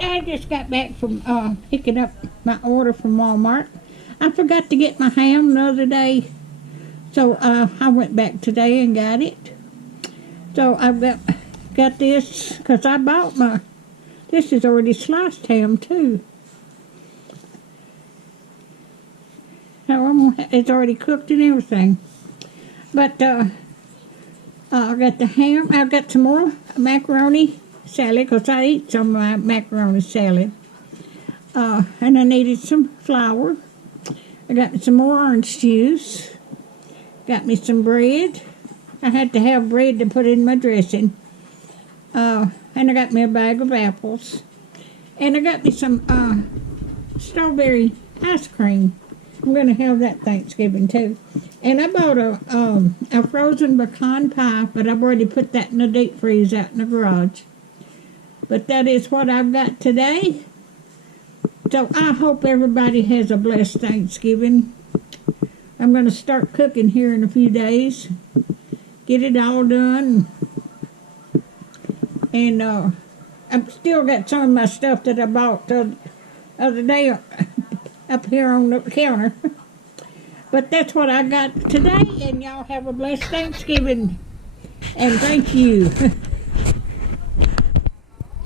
I just got back from picking up my order from Walmart. I forgot to get my ham the other day, so I went back today and got it. So I've got this because I bought my. This is already sliced ham too. It's already cooked and everything. But I got the ham. I got some more macaroni salad because I eat some of my macaroni salad. And I needed some flour. I got me some more orange juice. Got me some bread. I had to have bread to put in my dressing. And I got me a bag of apples. And I got me some strawberry ice cream. I'm going to have that Thanksgiving too. And I bought a frozen pecan pie, but I've already put that in the deep freeze out in the garage. But that is what I've got today. So I hope everybody has a blessed Thanksgiving. I'm going to start cooking here in a few days. Get it all done. And I've still got some of my stuff that I bought the other day up here on the counter. But that's what I got today, and y'all have a blessed Thanksgiving. And thank you.